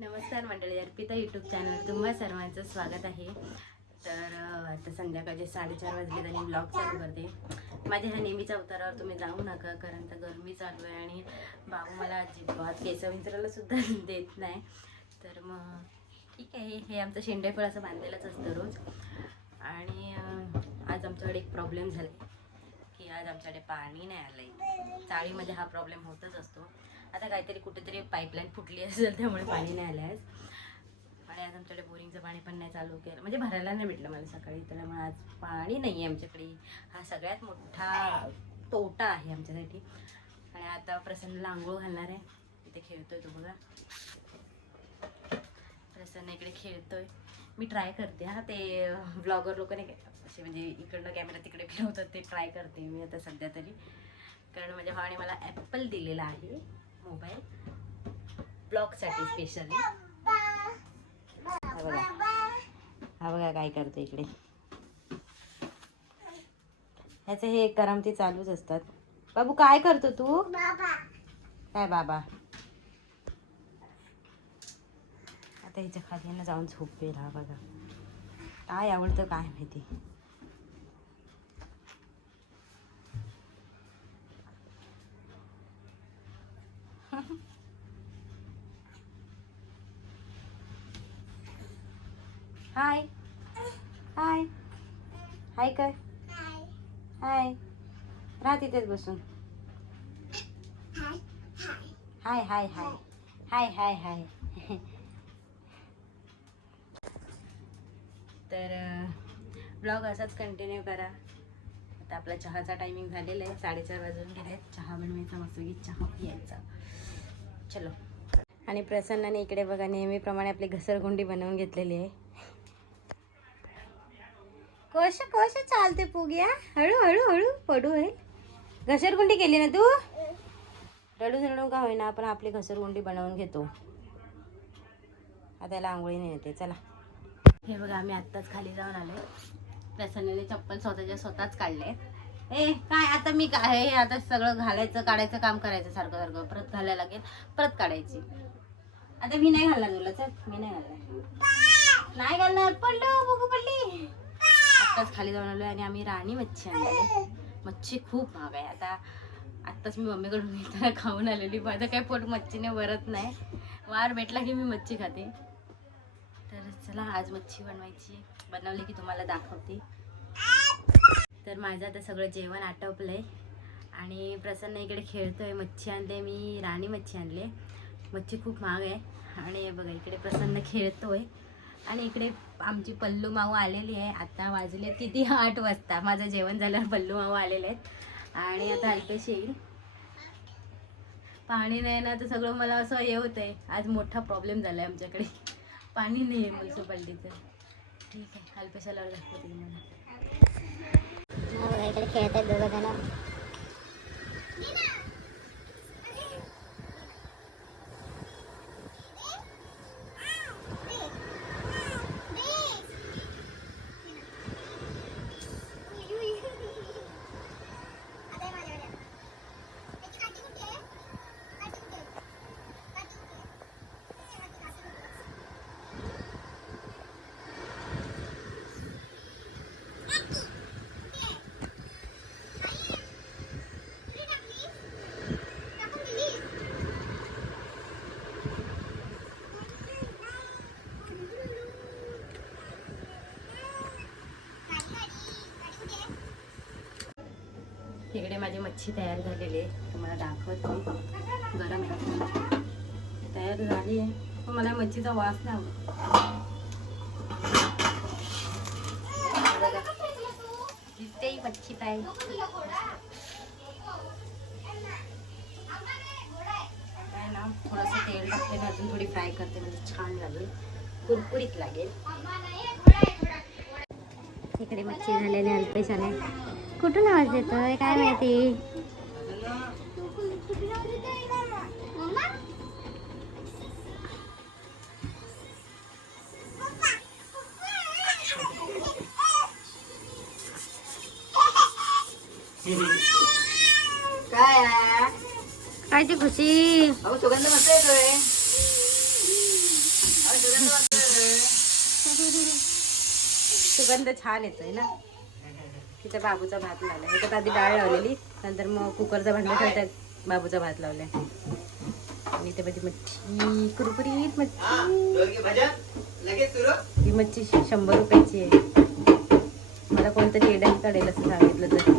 नमस्कार मंडळी Arpita YouTube channel तुम्हा सर्वांचं स्वागत आहे. तर आता संध्याकाळचे साडेचार वाजले आणि ब्लॉग चालू करते. माझ्या ह्या नेहमीच्या अवतारावर तुम्ही जाऊ नका कारण तर गरमी चालू आहे आणि बाबू मला अजिबात केस विंचरायला सुद्धा देत नाही. तर मग ठीक आहे हे आमचं शेंडेफळ असं बांधलेलंच असतं रोज. आणि आज आमच्याकडे एक प्रॉब्लेम झाला की आज आमच्याकडे पाणी नाही आलं आहे चाळीमध्ये हा प्रॉब्लेम होतच असतो. आता काहीतरी कुठेतरी पाईपलाईन फुटली असेल त्यामुळे पाणी नाही आलं आज. आणि आज आमच्याकडे बोरिंगचं पाणी पण नाही चालू केलं. म्हणजे भरायला नाही भेटलं मला सकाळी त्यामुळे आज पाणी नाही आहे आमच्याकडे. हा सगळ्यात मोठा तोटा आहे आमच्यासाठी. आणि आता प्रसन्नला आंघोळ घालणार आहे. इथे खेळतोय तो बघा. प्रसन्न इकडे खेळतोय. मी ट्राय करते. हा ते ब्लॉगर लोक नाही असे म्हणजे इकडनं कॅमेरा तिकडे फिरवतात ते ट्राय करते मी आता सध्या तरी. कारण माझ्या भावाने मला ॲपल दिलेला आहे. मोबाईल. ब्लॉगसाठी स्पेशली हा बघा. हा बघा काय करतो इकडे. ह्याचं हे करामती चालूच असतात. बाबू काय करतो तू? काय बाबा? आता हिच्या खाली जाऊन झोपेल हा बघा. काय आवडतं काय माहिती? हाय हाय हाय काय हाय राहा तिथेच बसून. हाय हाय हाय हाय हाय हाय तर ब्लॉग असाच कंटिन्यू करा. आता आपला चहाचा टायमिंग झालेला आहे. साडेचार वाजून गेले चहा बनवायचा मस्तपैकी चहा प्यायचा. चलो. आणि प्रसन्नाने इकडे बघा नेहमीप्रमाणे आपली घसरगुंडी बनवून घेतलेली आहे. कश कश चालते पुग्या हळू हळू हळू. पडू आहे. घसरगुंडी केली ना तू? रडू रडू का होईना आपण आपली घसरगुंडी बनवून घेतो. आता याला आंघोळीने येते चला. हे बघा आम्ही आत्ताच खाली जाऊन आलो प्रसन्नाने चप्पल स्वतःच्या स्वतःच काढले. ए काय आता मी काय हे आता सगळं घालायचं काढायचं काम करायचं सारखं सारखं. परत घालायला लागेल परत काढायची. आता मी नाही घालणार तुला चल मी नाही घालणार. नाही घालणार पडलो बघू पडली. आत्ताच खाली जाऊन आलो आणि आम्ही राणी मच्छी आणली. मच्छी खूप महाग आहे. आता आत्ताच मी मम्मीकडून येताना खाऊन आलेली. माझं काही पोट मच्छीने भरत नाही. वार भेटला की मी मच्छी खाते. तर चला आज मच्छी बनवायची. बनवली की तुम्हाला दाखवते. तर माझं आता सगळं जेवण आटोपलंय. आणि प्रसन्न इकडे खेळतोय. मच्छी आणले मी राणी मच्छी आणले. मच्छी खूप महाग आहे. आणि बघा इकडे प्रसन्न खेळतोय. आणि इकडे आमची पल्लू माऊ आलेली आहे. आता वाजले किती? आठ वाजता. माझं जेवण झाल्यावर पल्लू माऊ आलेले आहेत. आणि आता अल्पेश येईल. पाणी नाही ना तर सगळं मला असं हे होतं आहे आज मोठा प्रॉब्लेम झाला आहे आमच्याकडे. पाणी नाही आहे म्युन्सिपाल्टीचं ठीक आहे अल्पेशाला दाखवते तुम्हाला. इकडे खेळत आहेत दोघं जण. इकडे माझी मच्छी तयार झालेली आहे. तुम्हाला दाखवते. गरम आहे. तयार झाली आहे. पण मला मच्छीचा वास नाही आवडत. दिसतेही मच्छी काय काय ना थोडंसं तेल टाकते आणि अजून थोडी फ्राय करते. म्हणजे छान लागेल. कुरकुरीत लागेल. इकडे मच्छी झालेली अल्पेश आले. कुठून आवाज येतोय काय माहिती? काय काय ती खुशी. अहो सुगंध मस्त येतोय. सुगंध छान येतोय ना? तिथं बाबूचा भात लावला ह्याच्यात आधी डाळ लावलेली नंतर मग कुकरचा भांडा ठेवतात बाबूचा भात लावलाय. आणि इथे माझी मच्छी कुरकुरीत मच्छी. ही मच्छी श- शंभर रुपयाची आहे. मला कोणतरी एडन काढेल असं सांगितलं तर.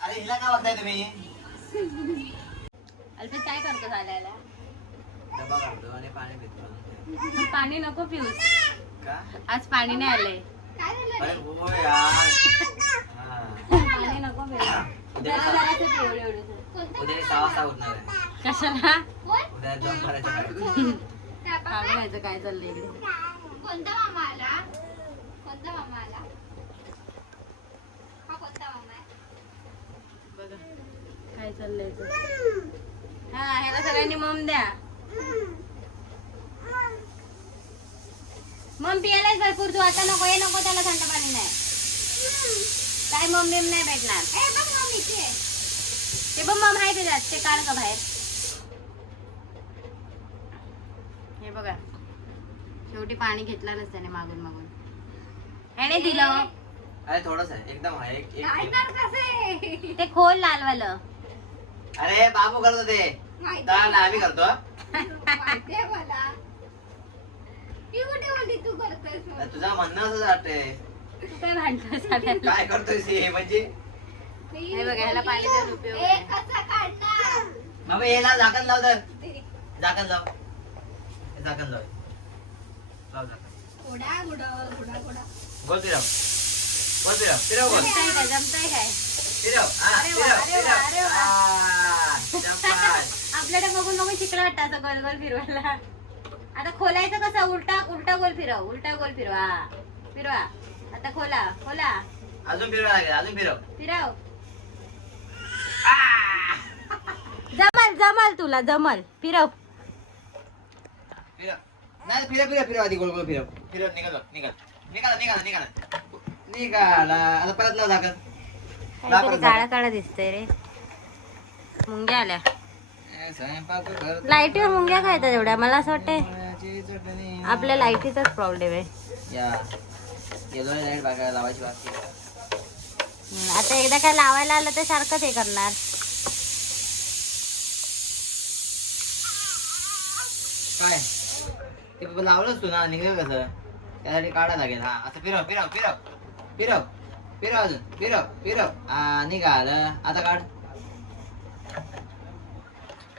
काय तुम्ही अल्पेश काय करतो झाल्याला डबा काढतो आणि पाणी नको पिऊस. का? आज पाणी नाही आलंय. अरे यार. पाणी नको कशाला? बघायचं काय चाललंय इकडे? कोणता मामा आला? कोणता मामा आला? हा कोणता मामा आहे? बघा काय चाललंय. हा ह्याला सगळ्यांनी मम द्या. मम पियालाच भरपूर. तू आता नको हे नको त्याला थंड पाणी नाही. काय मम बिम नाही भेटणार. मम्मी. ते बघ आहे त्याच्यात ते काढ का बाहेर. हे बघा. शेवटी पाणी घेतलं नसतं त्याने मागून मागून. ह्याने दिलं. अरे थोडस. एकदम आहे एक एक ते खोल लालवालं. अरे बाबू करतो ते. माहिती तर आम्ही करतो माहितीये मला. ती कुठे बोलली तू करतोयस म्हणून? तुझा म्हणणं असं वाटतंय तू काय करतोय हे? म्हणजे? हे बघा, ह्याला पाणी देऊन उपयोग ए, नाही. कसा काढणार बाबा याला झाकण लाव तर. झाकण लाव. हे झाकण लाव. लाव झाकण. घोडा घोडा घोडा घोडा बोल फिरव बोल फिरव फिरव बोल. जमताय काय? जमताय काय? फिरव हा अरे वा, फिरव अरे वा, फिरव अरे वा. आ, शाबास. आपल्याला बघून बघून शिकलं वाटतं असं गोल गोल फिरवायला. आता खोलायचं कसं? उलटा उलटा गोल फिरव उलटा गोल फिरवा फिरवा. आता खोला खोला. अजून फिरव लागेल अजून फिरव. फिरव. जमल जमल तुला जमल. फिरव. फिरव. नाही फिरव फिरव फिरव आधी गोल गोल फिरव. फिरव निघाल निघाल. निघाला निघाला निघाला. निघाला. आता परत लाव काहीतरी परत काळा. काळा दिसतंय रे. मुंग्या आल्या. स्वयंपाक. लाईटीवर मुंग्या काय येतात एवढ्या मला असं वाटतंय. आपल्या लाईटीचाच प्रॉब्लेम आहे. लाइट लावायची बाकी. आता एकदा काय लावायला आलं तर सारखंच हे करणार. काय? ते लावलंच तू ना निघेल कसं? त्यासाठी काढायला लागेल. हा आता फिरव फिरव फिरव. फिरव फिरव अजून फिरव फिरव. हा निघालं. आता काढ.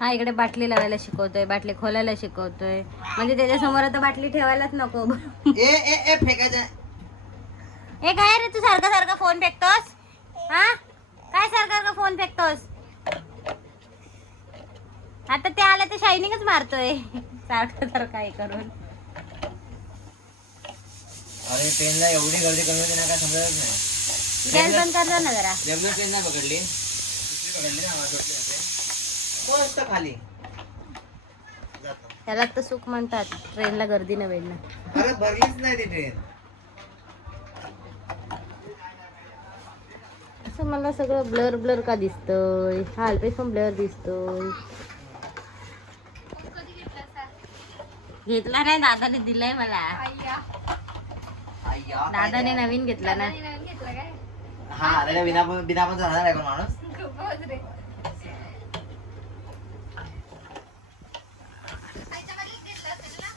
हा इकडे बाटली लावायला शिकवतोय बाटली खोलायला शिकवतोय. म्हणजे त्याच्यासमोर आता बाटली ठेवायलाच नको. ए ए ए फेकायचं हे काय रे तू सारखा सारखा फोन फेकतोस? हा? काय सारखा सारखा फोन फेकतोस? आता ते आलं ते शायनिंगच मारतोय. सारखं सारखं हे करून. अरे ट्रेनला एवढी गर्दी कमी होती ना काय समजतच नाही. गॅस बंद कर ना जरा. रेग्युलर ट्रेन नाही पकडली. दुसरी पकडली ना असतं खाली. त्याला तर सुख म्हणतात ट्रेनला गर्दी नव्हे ना परत भरलीच नाही ती ट्रेन असं मला सगळं ब्लर ब्लर का दिसतोय? हा अल्पेश पण ब्लर दिसतोय. कधी घेतला नाही दादाने दिलाय मला. दादाने? नवीन घेतला ना. हा अरे बिना बिना पण राहणार आहे कोण माणूस खूपच रे त्याच्यामध्ये घेतला असेल ना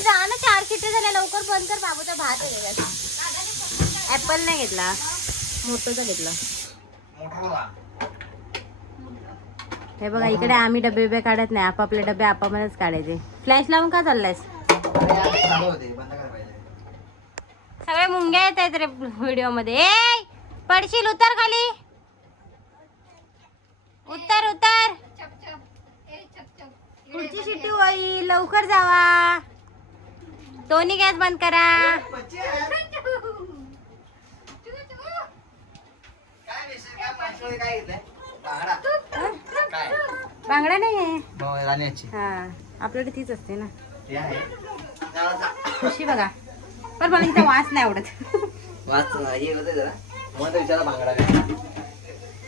जा ना चार किटे झाल्या लवकर बंद कर बाबूचा भात आहे ऍपल नाही घेतला. मोठोचा घेतला. हे बघा इकडे आम्ही डबे बिबे काढत नाही. आपापले डबे आपापलेच काढायचे. फ्लॅश लावून का चाललायस? सगळे मुंग्या येत आहेत रे व्हिडिओमध्ये ए पडशील उतर खाली. उतर उतर. पुढची शिट्टी होईल लवकर जावा. दोन्ही गॅस बंद करा. बांगडा नाही हा आपल्याकडे तीच असते ना. ते कशी बघा. पण मला तिचा वास नाही आवडत. वास हे होते जरा मग विचारा बांगडा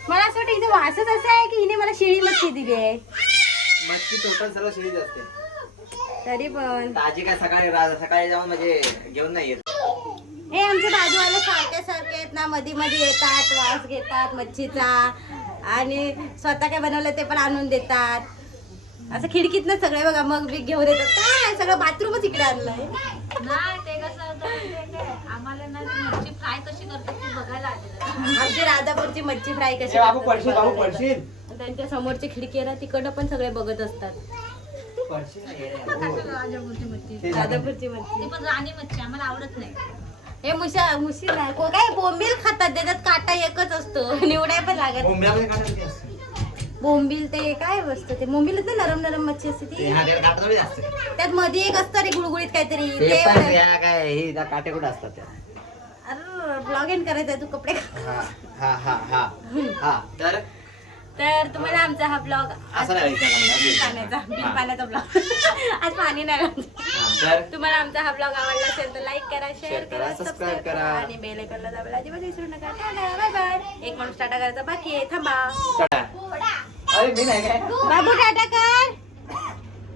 मला असं वाटतं इथे वासच असं आहे की हिने मला शिळी मच्छी दिली आहे. मच्छी टोटल सर्व शिळीच असते. तरी पण. ताजी काय सकाळी रा- सकाळी जाऊन म्हणजे घेऊन नाही येत. हे आमचे बाजूवाले सारखे सारखे आहेत ना मध्ये मध्ये येतात वास घेतात मच्छीचा. आणि स्वतः काय बनवलं ते पण आणून देतात. असं खिडकीतनं सगळे बघा मग बी घेऊन येतात. काय? सगळं बाथरूमच इकडे आणलंय नाही ते कसं होतं माहितीये काय? आम्हाला ना ती मच्छी फ्राय कशी करतात ती बघायला आलेलं आमची राधापूरची मच्छी फ्राय कशी ए, बाबू करतात पडशील ते बाबू बघायला पडशील. येतात. त्यांच्या समोरची खिडकी आहे ना तिकडं पण सगळे बघत असतात. पण राणी मच्छी आम्हाला आवडत नाही. हे मुशा मुशी नाही. को- काय बोंबील खातात त्याच्यात काटा एकच असतो. निवडाय पण लागत? बोंबील ते काय असतं ते? बोंबीलच ना नरम नरम मच्छी असते ते. त्यात मध्ये एक असतं रे गुळगुळीत काहीतरी. ते काय हे काटे कुठे असतात त्या? अरे ब्लॉग एंड करायचा तू कपडे हा हा हा हा तर तर तुम्हाला आमचा हा ब्लॉग असं पाण्याचा बिन. पाण्याचा ब्लॉग आज पाणी नाही लागलं. तुम्हाला आमचा हा ब्लॉग आवडला असेल तर लाईक करा शेअर करा, सबस्क्राईब करा. आणि बेल आयकॉनला दाबायला अजिबात विसरू नका. बाय बाय एक माणूस टाटा करायचा बाकी आहे. थांबा. टाटा. अरे मी नाही काय? बाबू टाटा कर.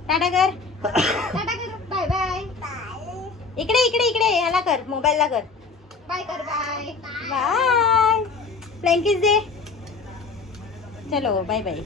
टाटा कर. टाटा कर. बाय बाय इकडे इकडे इकडे. ह्याला कर. मोबाईलला कर. बाय कर बाय बाय फ्लँकीज दे. चलो बाय बाय